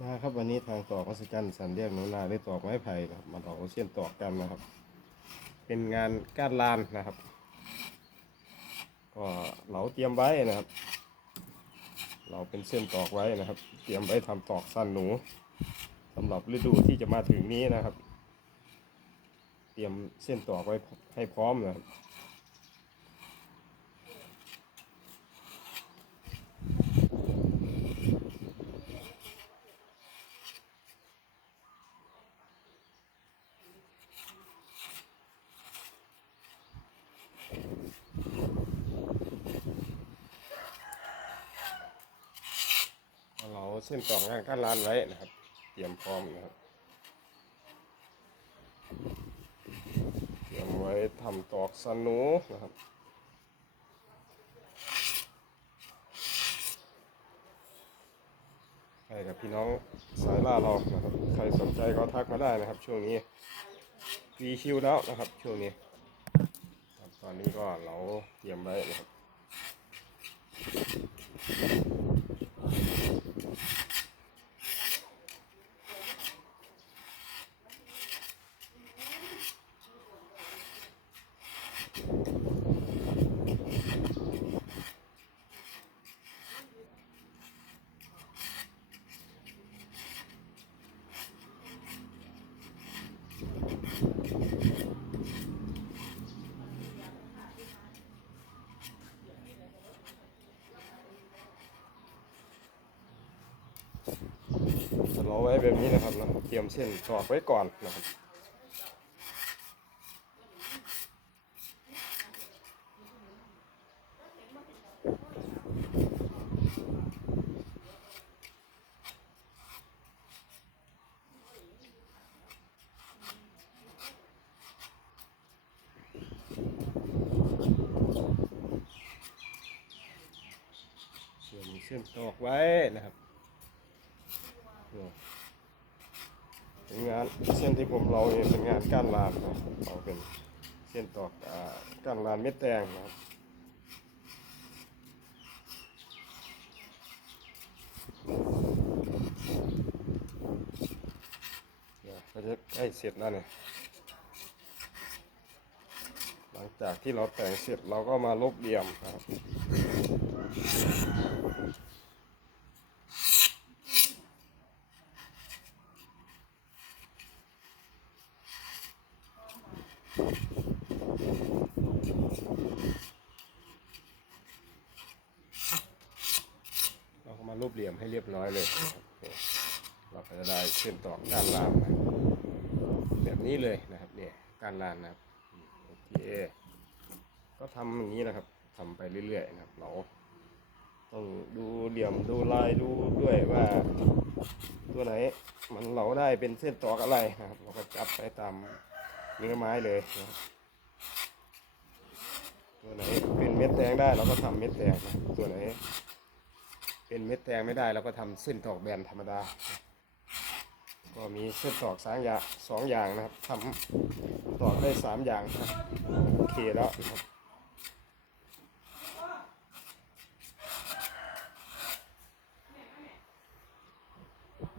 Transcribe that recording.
นะครับวันนี้ทางตอกวัสจันสันเรียกหนูนาได้ตอกไม้ไผ่นะครับมาตอกเส้นตอกกันนะครับ เป็นงานก้านลานนะครับ ก็เหลาเตรียมไว้นะครับ เราเป็นเส้นตอกไว้นะครับ เตรียมไว้ทำตอกสั้นหนูสำหรับฤดูที่จะมาถึงนี้นะครับ เตรียมเส้นตอกไว้ให้พร้อมนะครับ เราเส้นต่องานก้านลานไว้นะครับ เตรียมพร้อมนะครับเตรียมไว้ทำตอกสนูนะครับใครกับพี่น้องสายล่าเรานะครับ ใครสนใจก็ทักมาได้นะครับ ช่วงนี้ปีคิวแล้วนะครับ ช่วงนี้ตอนนี้ก็เราเตรียมไว้นะครับ จะรอไว้แบบนี้นะครับนะเตรียมเส้นตอกไว้ก่อนนะครับเตรียมเส้นตอกไว้นะครับ เป็นงานเส้นที่ผมเราเนี่ยเป็นงานก้านลานนะเราเป็นเส้นตอกอก้านลานเม็ดแตงนะครับเนี่ยก็จะใกล้เสร็จแล้วเนี่ยหลังจากที่เราแต่งเสร็จเราก็มาลบเหลี่ยมครับ เราก็มารูปเหลี่ยมให้เรียบร้อยเลยเราก็จะได้เส้นตอก้านลานนะแบบนี้เลยนะครับเนี่ยก้านลานนะครับโอเคก็ทำอย่างนี้นะครับทำไปเรื่อยๆนะครับ เราต้องดูเหลี่ยมดูลายดูด้วยว่าตัวไหนมันเราได้เป็นเส้นตอกอะไรนะครับ เราก็จับไปตาม เนื้อไม้เลยนะตัวไหนเป็นเม็ดแตงได้เราก็ทำเม็ดแตงนะตัวไหนเป็นเม็ดแตงไม่ได้เราก็ทำเส้นตอกแบนธรรมดา ก็มีเส้นตอกสามอย่างสองอย่างนะครับทำตอกได้สามอย่างโอเคแล้วนะครับ